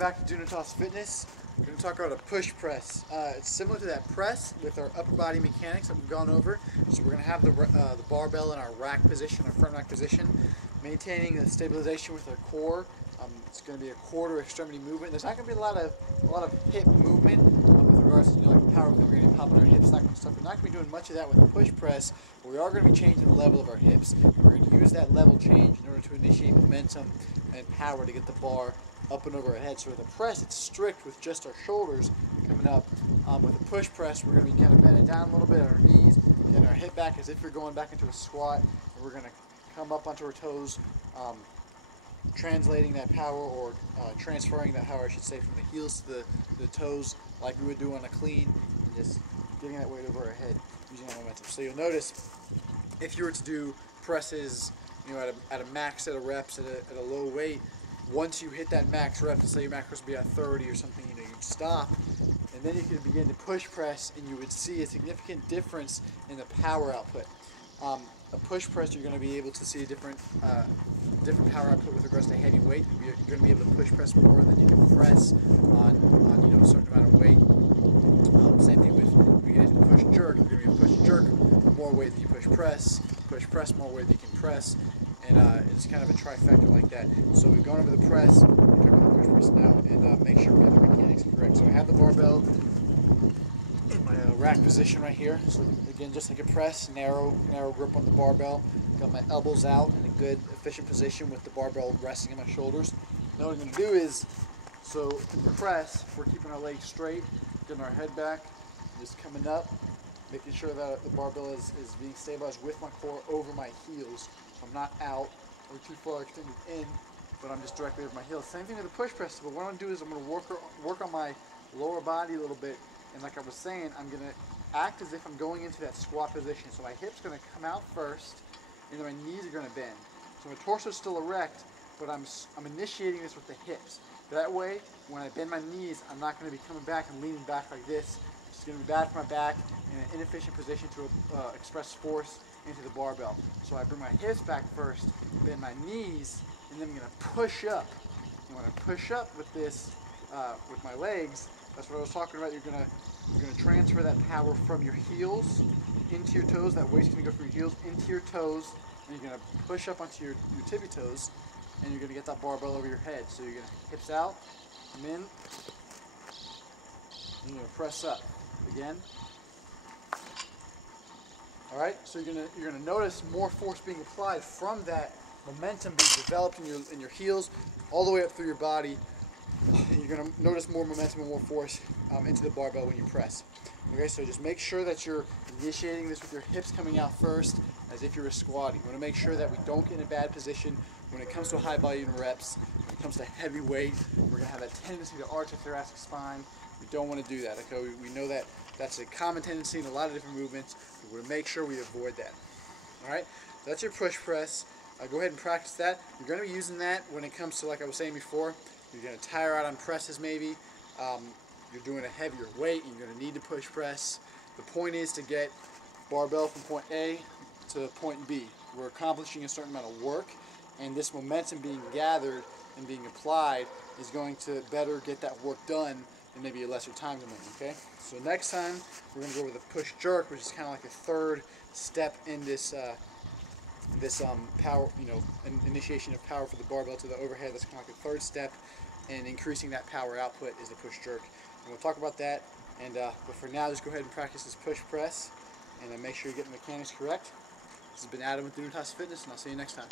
back to Dunetos Fitness. We're going to talk about a push press. It's similar to that press with our upper body mechanics that we've gone over. So we're going to have the barbell in our rack position, our front rack position, maintaining the stabilization with our core. It's going to be a quarter extremity movement. There's not going to be a lot of hip movement with regards to power. We're going to pop our hips, that kind of stuff. We're not going to be doing much of that with the push press, but we are going to be changing the level of our hips. We're going to use that level change in order to initiate momentum and power to get the bar up and over our head. So with the press, it's strict with just our shoulders coming up. With the push press, we're going to be kind of bending down a little bit at our knees and our hip back as if you're going back into a squat. And we're going to come up onto our toes, translating that power or transferring that power, I should say, from the heels to the toes like we would do on a clean, just getting that weight over our head using that momentum. So you'll notice if you were to do presses, at a max set of reps at a low weight, once you hit that max rep, let's say your max was to be at 30 or something, you'd stop, and then you can begin to push press, and you would see a significant difference in the power output. A push press, you're going to be able to see a different power output with regards to heavy weight. You're going to be able to push press more than you can press on a certain amount of weight. Same thing with we get into push jerk. You're going to be able to push jerk more weight than you push press more weight than you can press, and it's kind of a trifecta like that. So we're going over the press, we're talking about the push press now, and make sure we have the mechanics correct. So we have the barbell, my rack position right here. So again, just like a press, narrow grip on the barbell. Got my elbows out in a good, efficient position with the barbell resting on my shoulders. Now what I'm going to do is, so press, we're keeping our legs straight, getting our head back, just coming up, making sure that the barbell is being stabilized with my core over my heels. So I'm not out or too far extended in, but I'm just directly over my heels. Same thing with the push press, but what I'm going to do is I'm going to work on my lower body a little bit, and like I was saying, I'm going to act as if I'm going into that squat position. So my hips going to come out first, and then my knees are going to bend. So my torso is still erect, but I'm initiating this with the hips. That way, when I bend my knees, I'm not going to be coming back and leaning back like this. It's going to be bad for my back in an inefficient position to express force into the barbell. So I bring my hips back first, bend my knees, and then I'm going to push up. And when I push up with this, with my legs, that's what I was talking about. You're going to transfer that power from your heels into your toes. That weight's going to go from your heels into your toes, and you're going to push up onto your tippy toes, and you're going to get that barbell over your head. So you're going to hips out, come in, and you're going to press up again. All right, so you're going to notice more force being applied from that momentum being developed in your heels all the way up through your body. You're going to notice more momentum and more force into the barbell when you press. Okay, so just make sure that you're initiating this with your hips coming out first, as if you were squatting. You want to make sure that we don't get in a bad position when it comes to high volume reps. When it comes to heavy weight, we're going to have a tendency to arch the thoracic spine. We don't want to do that. Okay, we know that that's a common tendency in a lot of different movements. We're going to make sure we avoid that. All right, that's your push press. Go ahead and practice that. You're going to be using that when it comes to, like I was saying before, you're going to tire out on presses maybe. You're doing a heavier weight, you're going to need to push press. The point is to get barbell from point A to point B. We're accomplishing a certain amount of work, and this momentum being gathered and being applied is going to better get that work done in maybe a lesser time limit, okay? So next time, we're going to go with a push jerk, which is kind of like a third step in this power, initiation of power for the barbell to the overhead. That's kind of like a third step in increasing that power output is the push jerk. And we'll talk about that, and but for now, just go ahead and practice this push press, and make sure you get the mechanics correct. This has been Adam with Dunetos Fitness, and I'll see you next time.